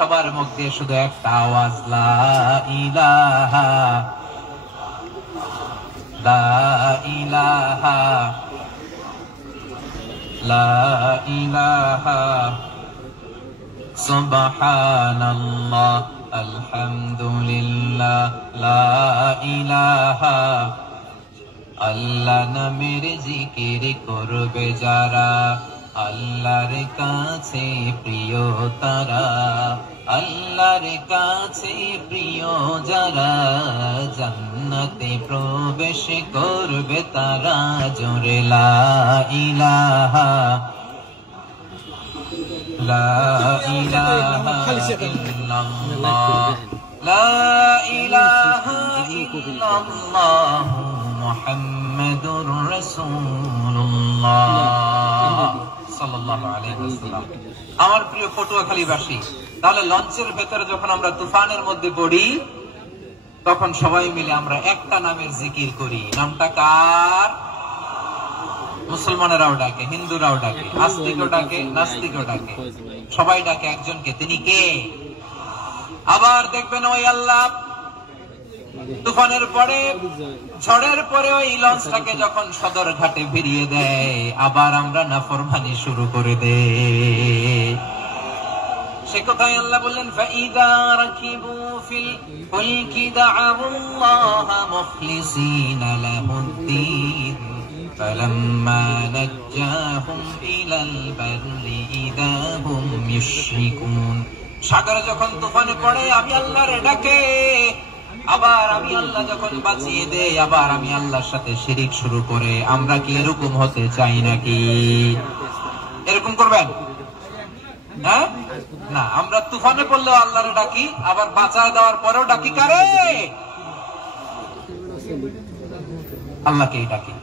সবার মধ্যে শুধু একটা আওয়াজ, লা ইলাহা লা ইলাহা লা ইলাহা সুবহানাল্লাহ আলহামদুলিল্লাহ লা ইলাহা। আল্লাহ নামের জিকির করবে যারা, আল্লাহর কাছে প্রিয় তারা, আল্লাহর কাছে প্রিয় যারা, জান্নাতে প্রবেশ করবে তারা। জোরে লা ইলাহা লা ইলাহা ইল্লাল্লাহ লা ইলাহা ইল্লাল্লাহ মুহাম্মাদুর রাসূলুল্লাহ সাল্লাল্লাহু আলাইহি ওয়াসাল্লাম। আমার প্রিয় পটুয়াখালীবাসী, তাহলে লঞ্চের ভেতরে যখন আমরা তুফানের মধ্যে পড়ি, তখন সবাই মিলে আমরা একটা নামের জিকির করি। নামটা কার? মুসলমানেরাও ডাকে, হিন্দুরাও ডাকে, আস্তিকও ডাকে, নাস্তিকও ডাকে, সবাই ডাকে একজনকে। তিনি কে? আবার দেখবেন ওই আল্লাহ তুফানের পরে, ঝড়ের পরে ওই লঞ্চটাকে যখন সদর ঘাটে ফিরিয়ে দেয়, আবার আমরা নাফরমানি শুরু করে দেই। সে কথাই আল্লাহ বললেন, ফাইদা রাকিবু ফিল ফুলকি দা'আউল্লাহা মুখলিসিনা লাহুদ্দীন ফালাম্মা নাজ্জাহুম ইলাল বাররি ইযা হুম ইউশরিকুন। সাগরে যখন তুফানে পড়ে আমি আল্লাহর ডাকে, আবার আমি আল্লাহ যখন বাঁচিয়ে দেই, আবার আমি আল্লাহর সাথে শিরিক শুরু করে। আমরা কি এরকম হতে চাই নাকি? এরকম করবেন? হ্যাঁ না, আমরা তুফানে পড়লেও আল্লাহরে ডাকি, আবার বাঁচায় দেওয়ার পরেও ডাকি কারে? আল্লাহকেই ডাকি।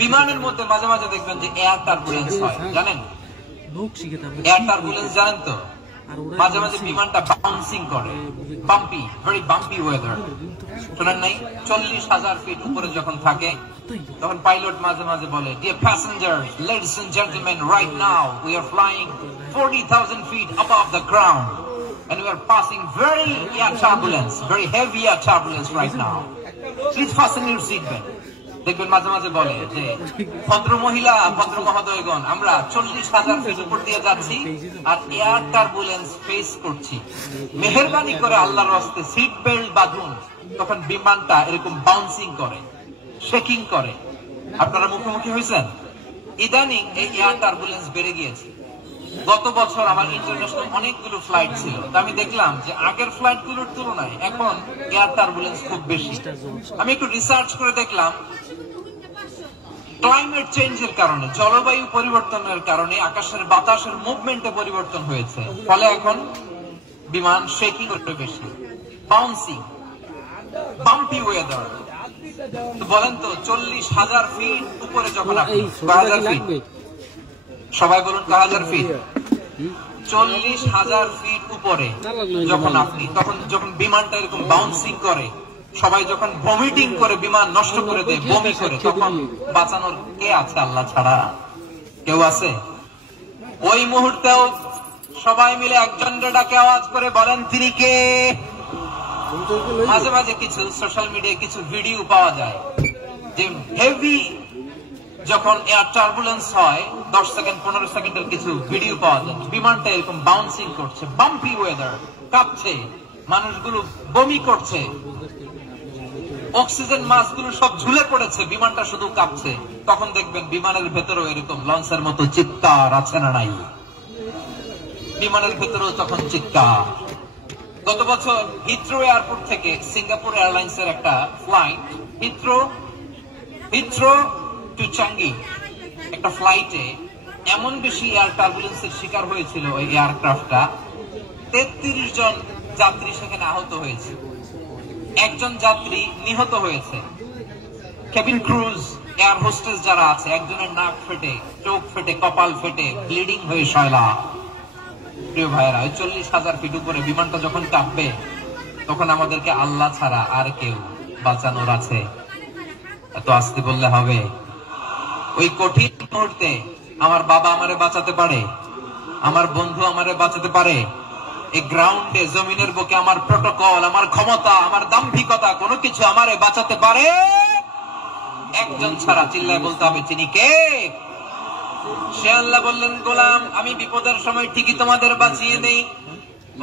বিমানের মধ্যে মাঝে মাঝে দেখবেন যে এয়ার টার্বুলেন্স হয়, জানেন? এয়ার টার্বুলেন্স জানেন তো? মাঝে মাঝে বিমানটা বাউন্সিং করে, বাম্পি, ভেরি বাম্পি ওয়েদার। শোনেন নাই? 40,000 ফিট উপরে যখন থাকে, তখন পাইলট মাঝে মাঝে বলে, dear passengers, ladies and gentleman, right now we are flying 40,000 feet above the ground and we are passing very air turbulence, very heavy air turbulence right now. Please fasten your seatbelt. দেখবেন মাঝে মাঝে বলে যে, ভদ্র মহিলা, ভদ্র মহোদয়গণ, আমরা 40,000 ফিট উপর দিয়ে যাচ্ছি আর এয়ার টার্বুলেন্স ফেস করছি, মেহেরবানি করে আল্লাহর রাস্তে সিট বেল্ট বাঁধুন। তখন বিমানটা এরকম বাউন্সিং করে, শেকিং করে। আপনারা মুখোমুখি হয়েছেন? ইদানিং এই এয়ার টার্বুলেন্স বেড়ে গিয়েছে। গত বছর আমার ইন্টারন্যাশনাল অনেকগুলো ফ্লাইট ছিল, আমি দেখলাম যে আগের ফ্লাইট গুলোর তুলনায় এখন এয়ার টার্বুলেন্স খুব বেশি। আমি একটু রিসার্চ করে দেখলাম, ক্লাইমেট চেঞ্জের কারণে, জলবায়ু পরিবর্তনের কারণে আকাশের বাতাসের মুভমেন্টে পরিবর্তন হয়েছে, ফলে এখন বিমান শেকিং করতে বেশি, বাউন্সিং, বাম্পি ওয়েদার। বলেন তো, 40,000 ফিট উপরে যখন আপনি, 1000 ফিট, সবাই বলুন 1000 ফিট, 40,000 ফিট উপরে যখন আপনি, তখন যখন বিমানটা এরকম বাউন্সিং করে, সবাই যখন ভমিটিং করে, বিমান নষ্ট করে দেয়, বমি করে, তখন বাঁচানোর কে আছে আল্লাহ ছাড়া? কেউ আছে? ওই মুহূর্তেও সবাই মিলে একজনের ডাকে আওয়াজ করে বলেন, তিনি কে? মাঝে মাঝে কিছু সোশ্যাল মিডিয়ায় কিছু ভিডিও পাওয়া যায় যে হেভি যখন এয়ার টার্বুলেন্স হয়, 10 সেকেন্ড 15 সেকেন্ডের কিছু ভিডিও পাওয়া যায়, বিমানটা এরকম বাউন্সিং করছে, বাম্পি ওয়েদার, কাঁপছে, মানুষগুলো বমি করছে, অক্সিজেন মাস্কগুলো সব ঝুলে পড়েছে, বিমানটা শুধু কাঁপছে। তখন দেখবেন বিমানের ভেতরেও এরকম লঞ্চের মতো চিৎকার আছে না নাই? বিমানের ভেতরেও তখন চিৎকার। গত বছর হিথ্রো এয়ারপোর্ট থেকে সিঙ্গাপুর এয়ারলাইন্সের একটা ফ্লাইট, হিথ্রো টু চাঙ্গি, একটা ফ্লাইটে এমন বেশি এয়ার টার্বুলেন্সের শিকার হয়েছিল ওই এয়ারক্রাফটটা, 33 জন যাত্রী সেখানে আহত হয়েছে, একজন যাত্রী নিহত হয়েছে। কেবিন ক্রুজ, এয়ার হোস্টেস যারা আছে, একজনের নাক ফেটে, চোখ ফেটে, কপাল ফেটে, ব্লিডিং হয়ে শয়লা। প্রিয় ভাইয়েরা, 40,000 ফিট উপরে বিমানটা যখন কাঁপবে, তখন আমাদেরকে আল্লাহ ছাড়া আর কেউ বাঁচানোর আছে? এত আস্তে বললে হবে? ওই কঠিন মুহূর্তে আমার বাবা আমারে বাঁচাতে পারে, আমার বন্ধু আমারে বাঁচাতে পারে, এই গ্রাউন্ডে জমিনের বুকে আমার প্রটোকল, আমার ক্ষমতা, আমার দাম্ভিকতা কোনো কিছু আমারে বাঁচাতে পারে একজন ছাড়া। চিল্লায় বলতে হবে তিনি কে? সে আল্লাহ বললেন, গোলাম আমি বিপদের সময় ঠিকই তোমাদের বাঁচিয়ে নেই।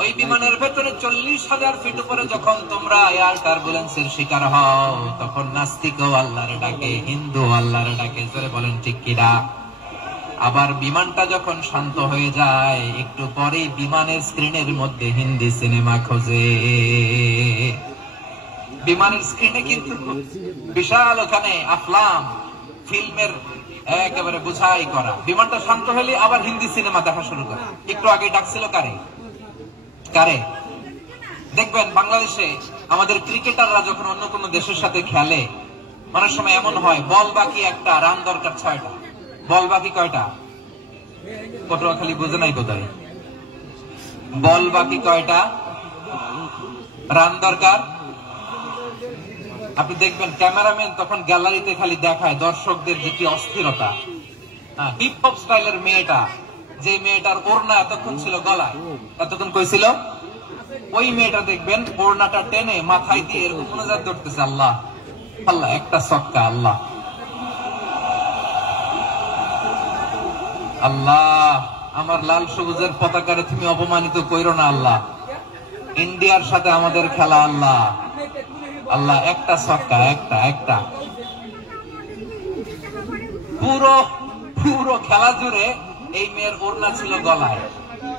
ওই বিমানের ভেতরে 40,000 ফিট উপরে যখন তোমরা এয়ার টার্বুলেন্সের শিকার হও, তখন নাস্তিকও আল্লাহর ডাকে, হিন্দু আল্লাহর ডাকে। জোরে বলেন ঠিক কিনা? আবার বিমানটা যখন শান্ত হয়ে যায়, একটু পরে বিমানের স্ক্রিনের মধ্যে হিন্দি সিনেমা খোঁজে। বিমানের স্ক্রিনে কিন্তু বিশাল ওখানে আফলাম ফিল্মের একেবারে বুঝাই করা। বিমানটা শান্ত হলে আবার হিন্দি সিনেমা দেখা শুরু করে। একটু আগে ডাকছিল কারে? কারে? দেখবেন বাংলাদেশে আমাদের ক্রিকেটাররা যখন অন্য কোনো দেশের সাথে খেলে, অনেক সময় এমন হয় বল বাকি একটা, রান দরকার 6টা। বল বাকি কয়টা? পটুয়াখালী বুঝে নাই বোধহয়। বল বাকি কয়টা, রান দরকার। আপনি দেখবেন ক্যামেরাম্যান তখন গ্যালারিতে খালি দেখায় দর্শকদের যে কি অস্থিরতা। হিপ হপ স্টাইলের মেয়েটা, যে মেয়েটার ওড়না এতক্ষণ ছিল গলায়, এতক্ষণ কই ছিল, ওই মেয়েটা দেখবেন ওড়নাটা টেনে মাথায় দিয়ে এরকম মোনাজাত ধরতেছে, আল্লাহ আল্লাহ, একটা ছক্কা, আল্লাহ আল্লাহ, আমার লাল সবুজের পতাকারে তুমি অপমানিত কইরো না আল্লাহ, ইন্ডিয়ার সাথে আমাদের খেলা, আল্লাহ আল্লাহ, একটা ছক্কা, একটা একটা। পুরো পুরো খেলা জুড়ে এই মেয়ের ওড়না ছিল গলায়,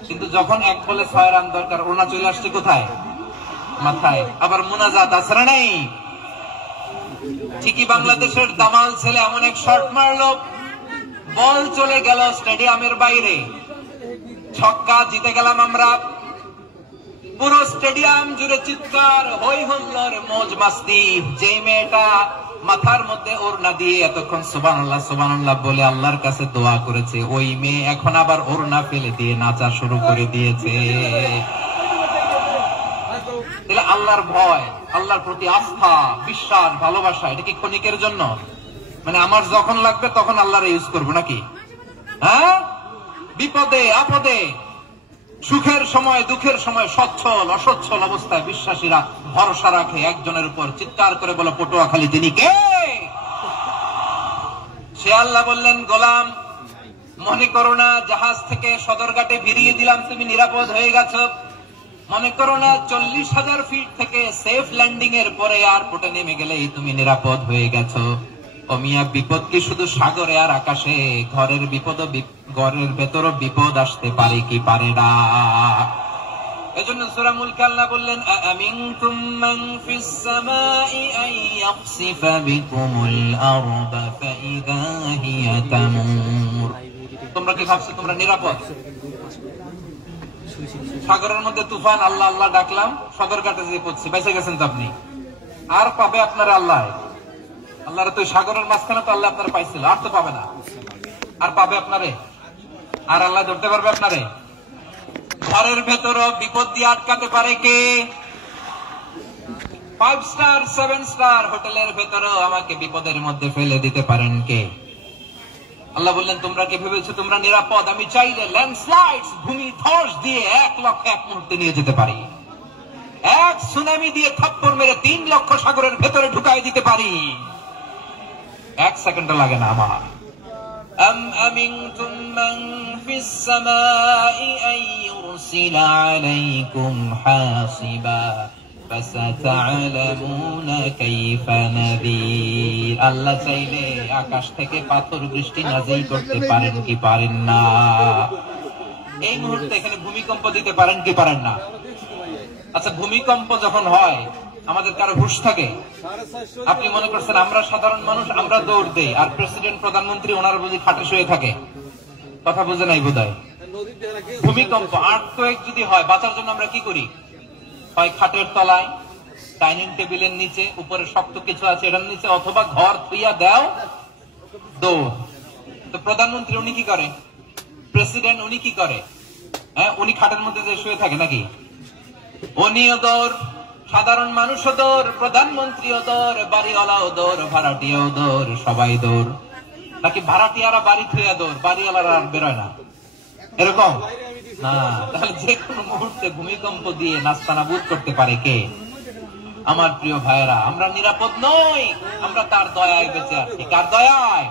কিন্তু যখন 1 বলে 6 রান দরকার, ওড়না চলে আসছে কোথায়? মাথায়। আবার মুনাজাত আছে না নেই? ঠিকই বাংলাদেশের দামাল ছেলে এমন এক শট মারলো, বল চলে গেল স্টেডিয়ামের বাইরে, ছক্কা, জিতে গেলাম আমরা। পুরো স্টেডিয়াম জুড়ে চিৎকার, হই হুল্লোড়, মौज মাস্তি। যে মেয়েটা মাথার মধ্যে ওড়না দিয়ে এতক্ষণ সুবহানাল্লাহ সুবহানাল্লাহ বলে আল্লাহর কাছে দোয়া করেছে, ওই মেয়ে এখন আবার ওড়না ফেলে দিয়ে নাচা শুরু করে দিয়েছে। তাহলে আল্লাহর ভয়, আল্লাহর প্রতি আস্থা, বিশ্বাস, ভালোবাসা, এটা কি ক্ষণিকের জন্য? মানে আমার যখন লাগবে তখন আল্লাহরে ইউজ করবো নাকি? হ্যাঁ, বিপদে আপদে, সুখের সময় দুঃখের সময়, সচ্ছল অসচ্ছল অবস্থায় বিশ্বাসীরা ভরসা রাখে একজনের উপর। চিৎকার করে বলো, পটুয়াখালী তিনি কে? সে আল্লাহ বললেন, গোলাম মনে করো না জাহাজ থেকে সদরঘাটে ভিড়িয়ে দিলাম, তুমি নিরাপদ হয়ে গেছো। মনে করো না 40,000 ফিট থেকে সেফ ল্যান্ডিং এর পরে এয়ারপোর্টে নেমে গেলেই তুমি নিরাপদ হয়ে গেছো। ও মিয়া, বিপদ কি শুধু সাগরে আর আকাশে? ঘরের বিপদ, ঘরের ভেতরও বিপদ আসতে পারে কি পারে না? এজন্য সূরা মুলকে আল্লাহ বললেন, আমিনতুম মান ফিস সামাই আন ইয়াখসিফা বিকুমুল আরদা ফাইদা হিয়া তামুর। তোমরা কি ভাবছো তোমরা নিরাপদ? সাগরের মধ্যে তুফান, আল্লাহ আল্লাহ ডাকলাম, সদরঘাটে যে পড়ছি, বেঁচে গেছেন তো আপনি। আর পাবে আপনারা আল্লাহ? আল্লাহর তো সাগরের মাঝখানে তো আল্লাহ আপনারা পাইছিল, আর তো পাবে না। আর পাবে আপনারে? আর আল্লাহ ধরতে পারবে আপনারে? ঘরের ভেতরও বিপদ দিয়ে আটকাতে পারে কে? 5 স্টার 7 স্টার হোটেলের ভেতরও আমাকে বিপদের মধ্যে ফেলে দিতে পারেন কে? আল্লাহ বললেন, তোমরা কি ভেবেছো তোমরা নিরাপদ? আমি চাইলে ল্যান্ডস্লাইডস, ভূমি ধস দিয়ে 1 লক্ষ এক মুহূর্তে নিয়ে যেতে পারি। এক সুনামি দিয়ে থাপ্পড় মেরে 3 লক্ষ সাগরের ভেতরে ঢুকাই দিতে পারি। 1 সেকেন্ড লাগে না আমার। আম আমিনতুম মান ফিস সামাই আন ইউরসিলা আলাইকুম হাসিবা ফাসাতা'লামুনা কাইফা নাযীর। আল্লাহ চাইলে আকাশ থেকে পাথর বৃষ্টি নাযিল করতে পারেন কি পারেন না? এই মুহূর্তে এখানে ভূমিকম্প দিতে পারেন কি পারেন না? আচ্ছা, ভূমিকম্প যখন হয় আমাদের কারো হুঁশ থাকে? আপনি মনে করছেন আমরা সাধারণ মানুষ, আমরা দৌড় দেই, আর প্রেসিডেন্ট প্রধানমন্ত্রী ওনারা বুঝি খাটে শুয়ে থাকে? কথা বুঝে নাই বোধহয়। ভূমিকম্প, আর্থকোয়েক যদি হয়, বাঁচার জন্য আমরা কি করি? হয় খাটের তলায়, ডাইনিং টেবিলের নিচে, উপরে শক্ত কিছু আছে এটার নিচে, অথবা ঘর থুইয়া দাও, দৌড়। তো প্রধানমন্ত্রী উনি কি করে? প্রেসিডেন্ট উনি কি করে? হ্যাঁ, উনি খাটের মধ্যে যে শুয়ে থাকে নাকি? উনিও দৌড়, সাধারণ মানুষও দৌড়, প্রধানমন্ত্রীও দৌড়, বাড়িওয়ালাও দৌড়, ভাড়াটিয়াও দৌড়, সবাই দৌড়। নাকি ভাড়াটিয়ারা বাড়ি থুইয়া দৌড়, বাড়িওয়ালারা আর বেরোয় না? এরকম না, তাহলে যে কোনো মুহূর্তে ভূমিকম্প দিয়ে নাস্তানাবুদ করতে পারে কে? আমার প্রিয় ভাইয়েরা, আমরা নিরাপদ নই, আমরা তার দয়ায় বেঁচে আছি। কার দয়ায়?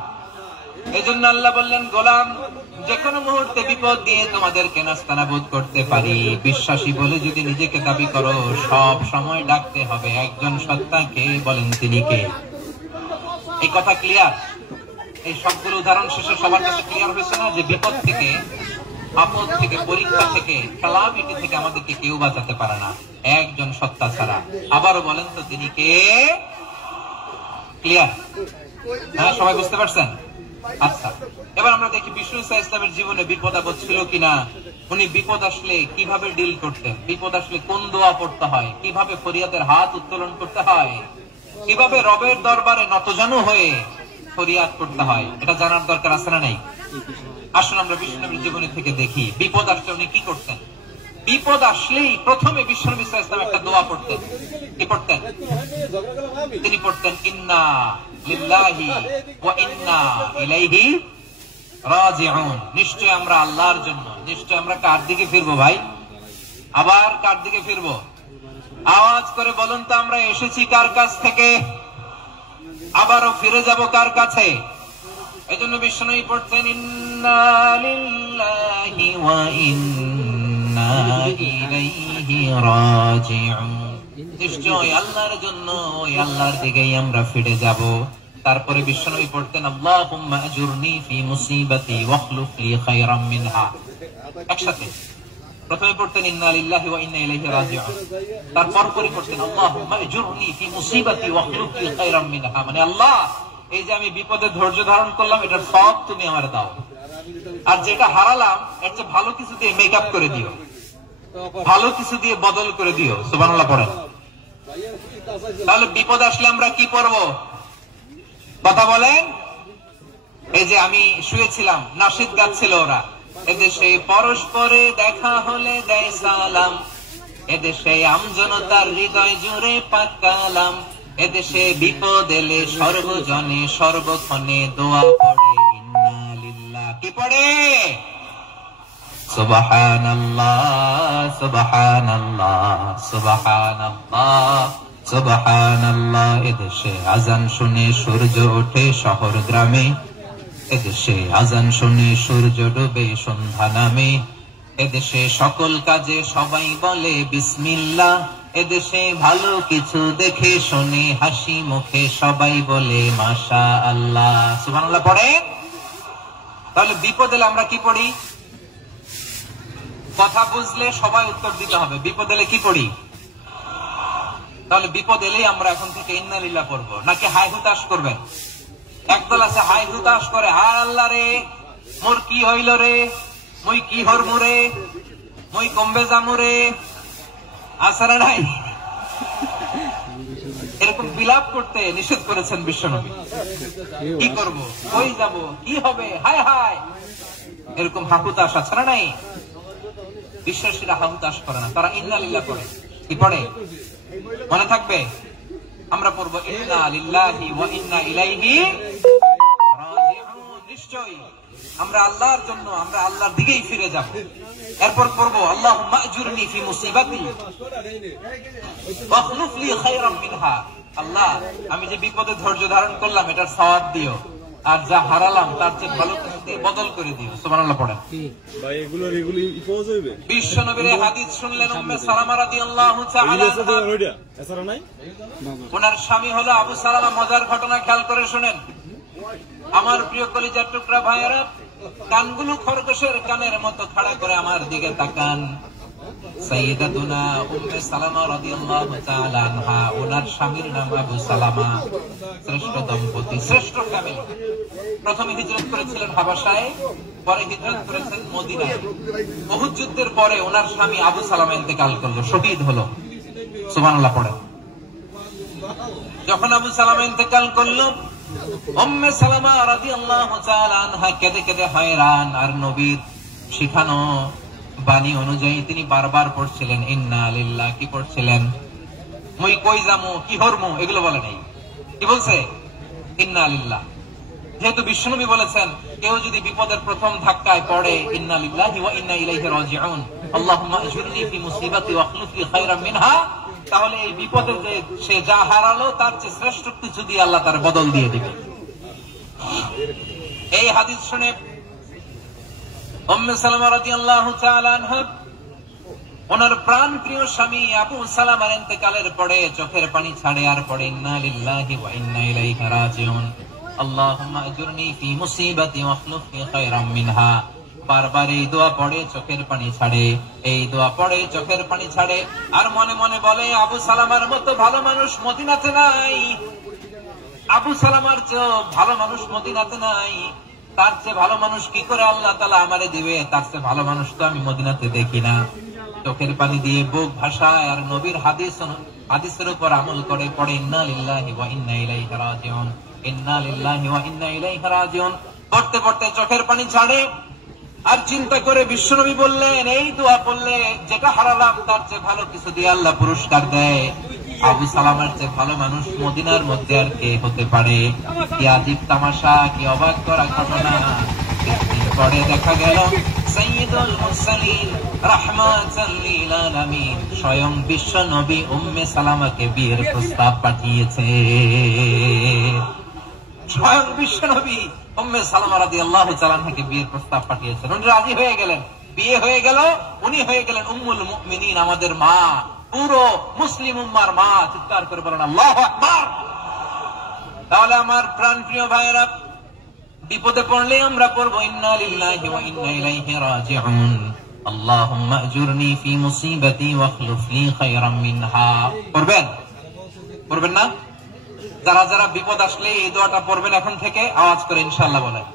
এই জন্য আল্লাহ বললেন, গোলাম, যে কোনো মুহূর্তে বিপদ দিয়ে তোমাদেরকে নাস্তানাবুদ করতে পারি। বিশ্বাসী বলে যদি নিজেকে দাবি করো, সব সময় ডাকতে হবে একজন সত্তাকে। বলেন তিনি কে? এই কথা ক্লিয়ার? এই সবগুলো উদাহরণ শেষে সবার কাছে ক্লিয়ার হয়েছে না যে বিপদ থেকে, আপদ থেকে, পরীক্ষা থেকে, ক্যালামিটি থেকে আমাদেরকে কেউ বাঁচাতে পারে না একজন সত্তা ছাড়া। আবারও বলেন তো তিনি কে? ক্লিয়ার? হ্যাঁ, সবাই বুঝতে পারছেন? আচ্ছা, এবার আমরা দেখি বিষ্ণু ইসা ইসলামের জীবনে বিপদ আপদ ছিল কিনা। উনি বিপদ আসলে কিভাবে ডিল করতেন, বিপদ আসলে কোন দোয়া পড়তে হয়, কিভাবে ফরিয়াদের হাত উত্তোলন করতে হয়, কিভাবে রবের দরবারে নতজানু হয়ে ফরিয়াদ করতে হয়, এটা জানার দরকার আছে না নাই? আসলে আমরা বিষ্ণুনবীর জীবনী থেকে দেখি বিপদ আসলে উনি কি করতেন। বিপদ আসলেই প্রথমে বিষ্ণু ইসা ইসলাম একটা দোয়া পড়তেন। কি পড়তেন? তিনি পড়তেন, ইন্না লিল্লাহি ওয়া ইন্না ইলাইহি রাজিউন। নিশ্চয় আমরা আল্লাহর জন্য, নিশ্চয় আমরা কার দিকে ফিরবো ভাই? আবার কার দিকে ফিরবো? আওয়াজ করে বলুন তো, আমরা এসেছি কার কাছ থেকে, আবারও ফিরে যাব কার কাছে? এই জন্য বিষ্ণু পড়ছেন, ইন্না লিল্লাহি ওয়া ইন্না ইলাইহি রাজিউন। নিশ্চয় আল্লাহর জন্য, ওই আল্লাহর দিকেই আমরা ফিরে যাব। তারপরে বিষ্ণু পড়তেন, আল্লাহুম্মা আজুরনি ফি মুসিবাতি ওয়াখলুফ লি খায়রাম মিনহা। একসাথে প্রথমে পড়তেন ইন্না লিল্লাহি ওয়া ইন্না ইলাইহি রাজিউন, তারপর পরে পড়তেন আল্লাহুম্মা আজুরনি ফি মুসিবাতি ওয়াখলুফ লি খায়রাম মিনহা। মানে আল্লাহ, এই যে আমি বিপদে ধৈর্য ধারণ করলাম, এটার সব তুমি আমার দাও, আর যেটা হারালাম এর চেয়ে ভালো কিছু দিয়ে মেকআপ করে দিও, ভালো কিছু দিয়ে বদল করে দিও। সুবহানাল্লাহ পড়েন। তাহলে বিপদ আসলে আমরা কি পড়বো? কথা বলেন। এই যে আমি শুয়েছিলাম, নাশিদ গাচ্ছিল ওরা, এদেশে পরস্পরে দেখা হলে দেয় সালাম, এদেশে আমজনতার হৃদয় জুড়ে পাক কালাম, এদেশে বিপদ এলে সর্বজনে সর্বক্ষণে দোয়া পড়ে ইন্না লিল্লাহ। কি পড়ে? সুবহানাল্লাহ সুবহানাল্লাহ সুবহানাল্লাহ সুবহানাল্লাহ। এদেশে আজান শুনে সূর্য ওঠে শহর গ্রামে, এদেশে আজান শুনে সূর্য ডুবে সন্ধ্যা নামে, এদেশে সকল কাজে সবাই বলে বিসমিল্লাহ, এদেশে ভালো কিছু দেখে শুনে হাসি মুখে সবাই বলে মাশাআল্লাহ। সুবহানাল্লাহ পড়ে। তাহলে বিপদ এলে আমরা কি পড়ি? কথা বুঝলে সবাই উত্তর দিতে হবে। বিপদ এলে কি পড়ি? তাহলে বিপদ এলেই আমরা এখন থেকে ইন্না লিল্লাহ পড়বো, নাকি হাই হুতাশ করবেন? একদল আছে হাই হুতাশ করে, হায় আল্লাহ রে, মোর কি হইল রে, মই কি হরমু রে, মই কমবে যামু রে, আসারা নাই। এরকম বিলাপ করতে নিষেধ করেছেন বিশ্বনবী। কি করব, কই যাব, কি হবে, হায় হায়, এরকম হাহুতাশ আছে না নাই? বিশ্বাসীরা হাহুতাশ করে না, তারা ইন্না লিল্লাহ পড়ে। কি পড়ে? মনে থাকবে, আমরা পড়বো ইন্না লিল্লাহি ওয়া ইন্না ইলাইহি রাজিউন। নিশ্চয়ই আমরা আল্লাহর জন্য, আমরা আল্লাহর দিকেই ফিরে যাব। এরপর পড়বো আল্লাহুম্মা আজুরনি ফি মুসিবাতি ওয়াখলুফ লি খায়রাম মিনহা। আল্লাহ, আমি যে বিপদে ধৈর্য ধারণ করলাম এটার সওয়াব দিও, আর যা হারালাম তার চেয়ে ভালো কিছু দিয়ে বদল করে দিও। সুবহানাল্লাহ পড়েন। ভাই এগুলো পৌঁছ হইবে। বিশ্বনবীর হাদিস শুনলেন উম্মে সালামা রাদিয়াল্লাহু তাআলা আনহা, ওনার স্বামী হলো আবু সালামা। মজার ঘটনা খেয়াল করে শুনেন আমার প্রিয় কলিজার টুকরা ভাইয়েরা, কানগুলো খরগোশের কানের মতো খাড়া করে আমার দিকে তাকান। সাইয়্যিদাতুনা উম্মে সালামা রাদিয়াল্লাহু তাআলা আনহা, ওনার স্বামীর নাম আবু সালামা। শ্রেষ্ঠ দম্পতি, শ্রেষ্ঠ ফ্যামিলি। প্রথমে হিজরত করেছিলেন হাবাসায়, পরে হিজরত করেছেন মদিনায়। উহুদ যুদ্ধের পরে ওনার স্বামী আবু সালামা ইন্তেকাল করলো, শহীদ হলো। সুবহানাল্লাহ পড়েন। যখন আবু সালামা ইন্তেকাল করলো, উম্মে সালামা রাদিয়াল্লাহু তাআলা আনহা কেঁদে কেঁদে হয়রান। আর নবীর শিখানো বাণী অনুযায়ী তিনি বারবার পড়ছিলেন ইন্না লিল্লাহ। কি পড়ছিলেন? মই কই যামু, কি হরমু, এগুলো বলে নাই। কি বলছে? ইন্না লিল্লাহ। যেহেতু বিশ্বনবী বলেছেন কেউ যদি বিপদের প্রথম ধাক্কায় পড়ে ইন্না লিল্লাহি ওয়া ইন্না ইলাইহি রাজিউন আল্লাহুম্মা আজুরনি ফি মুসিবাতি ওয়া আখলিফ লি খায়রাম মিনহা, তাহলে এই বিপদে যে সে যা হারালো তার চেয়ে শ্রেষ্ঠ কিছু দিয়ে আল্লাহ তার বদল দিয়ে দিবে। এই হাদিস শুনে উম্মে সালামা রাদিয়াল্লাহু তাআলা আনহা ওনার প্রাণ প্রিয় স্বামী আবু সালামার ইন্তেকালের পরে চোখের পানি ছাড়ে আর পড়ে ইন্না লিল্লাহি ওয়া ইন্না ইলাইহি রাজিউন আল্লাহুম্মা আজুরনি ফি মুসিবাতি ওয়া আখলিফ লি খায়রাম মিনহা। বারবার এই দোয়া পড়ে চোখের পানি ছাড়ে, এই দোয়া পড়ে চোখের পানি ছাড়ে, আর মনে মনে বলে আবু সালামার মতো ভালো মানুষ মদিনাতে নাই, আবু সালামার চেয়ে ভালো মানুষ মদিনাতে নাই, তার চেয়ে ভালো মানুষ কি করে আল্লাহ তাআলা আমারে দিবে, তার চেয়ে ভালো মানুষ তো আমি মদিনাতে দেখি না। চোখের পানি দিয়ে বুক ভাসায় আর নবীর হাদিসের উপর আমল করে পড়ে ইন্না লিল্লাহি ওয়া ইন্না ইলাইহি রাজিউন, ইন্না লিল্লাহি ওয়া ইন্না ইলাইহি রাজিউন। পড়তে পড়তে চোখের পানি ছাড়ে আর চিন্তা করে বিশ্বনবী বললেন এই দোয়া পড়লে যেটা হারালাম তার চেয়ে ভালো কিছু দিয়ে আল্লাহ পুরস্কার দেয়। আবু সালামার চেয়ে ভালো মানুষ মদিনার মধ্যে আর কে হতে পারে? কি আজীব তামাশা, কি অবাক করা ঘটনা। পরে দেখা গেল সাইয়্যিদুল মুরসালিন রাহমাতাল লিল আলামিন স্বয়ং বিশ্ব নবী উম্মে সালামাকে বিয়ের প্রস্তাব পাঠিয়েছে। স্বয়ং বিশ্ব নবী উম্মে সালামা রাদিয়াল্লাহু তাআলা আনহাকে বিয়ের প্রস্তাব পাঠিয়েছেন। উনি রাজি হয়ে গেলেন, বিয়ে হয়ে গেল, উনি হয়ে গেলেন উম্মুল মুমিনিন, আমাদের মা, পুরো মুসলিম উম্মার মা। চিৎকার করে বলেন আল্লাহু আকবার। তাহলে আমার প্রাণ প্রিয় ভাইয়েরা, বিপদে পড়লে আমরা পড়বো ইন্না লিল্লাহি ওয়া ইন্না ইলাইহি রাজিউন আল্লাহুম্মা আজুরনি ফি মুসিবাতি ওয়া আখলিফ লি খায়রাম মিনহা। পড়বেন? পড়বেন না? যারা যারা বিপদ আসলে এই দোয়াটা পড়বেন এখন থেকে আওয়াজ করে ইনশাআল্লাহ বলেন।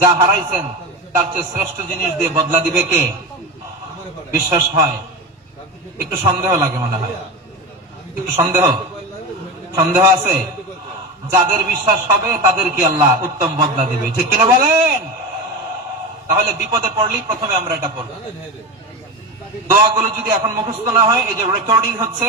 যা হারাইছেন তার চেয়ে শ্রেষ্ঠ জিনিস দিয়ে বদলা দিবে কে? বিশ্বাস হয়? একটু সন্দেহ লাগে মনে হয়, একটু সন্দেহ আছে। যাদের বিশ্বাস হবে তাদেরকে আল্লাহ উত্তম বদলা দিবে, ঠিক কিনা বলেন? তাহলে বিপদে পড়লেই প্রথমে আমরা এটা পড়ব। দোয়াগুলো যদি এখন মুখস্থ না হয়, এই যে রেকর্ডিং হচ্ছে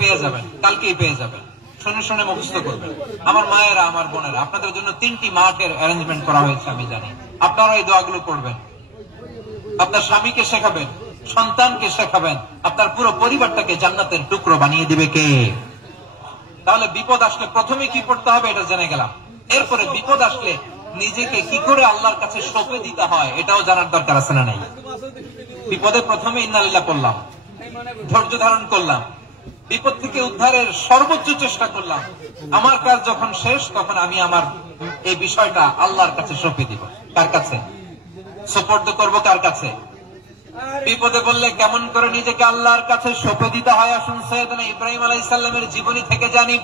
পেয়ে যাবেন, কালকেই পেয়ে যাবেন, শুনে শুনে মুখস্থ করবেন। আমার মায়েরা, আমার বোনেরা, আপনাদের জন্য 3টি মাঠের অ্যারেঞ্জমেন্ট করা হয়েছে, আমি জানি। আপনারা এই দোয়াগুলো পড়বেন, আপনার স্বামীকে শেখাবেন, সন্তানকে শেখাবেন, আপনার পুরো পরিবারটাকে জান্নাতের টুকরো বানিয়ে দিবে কে? তাহলে বিপদ আসলে প্রথমে কি পড়তে হবে এটা জেনে গেলাম। এরপরে বিপদ আসলে নিজেকে কি করে আল্লাহর কাছে সঁপে দিতে হয় এটাও জানার দরকার আছে না নাই? বিপদে প্রথমে ইন্না লিল্লাহ পড়লাম, ধৈর্য ধারণ করলাম, বিপদ থেকে উদ্ধারের সর্বোচ্চ চেষ্টা করলাম। আমার কাজ যখন শেষ তখন আমি আমার এই বিষয়টা আল্লাহর কাছে সঁপে দিব। কার কাছে সুপর্দ করব? কার কাছে? বিপদে বললে কেমন করে নিজেকে আল্লাহর কাছে সঁপে দিতে হয় আসুন সাইয়েদনা ইব্রাহিম আলাইহিস সালামের জীবনী থেকে জানি।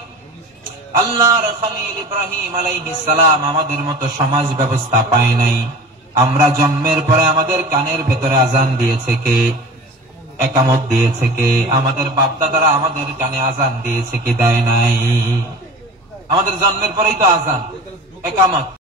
আল্লাহর খলিল ইব্রাহিম আলাইহিস সালাম আমাদের মতো সমাজ ব্যবস্থা পায় নাই। আমরা জন্মের পরে আমাদের কানের ভেতরে আজান দিয়েছে কে? একামত দিয়েছে কে? আমাদের বাপ দাদারা আমাদের কানে আজান দিয়েছে কি? দেয় নাই। আমাদের জন্মের পরেই তো আজান, একামত।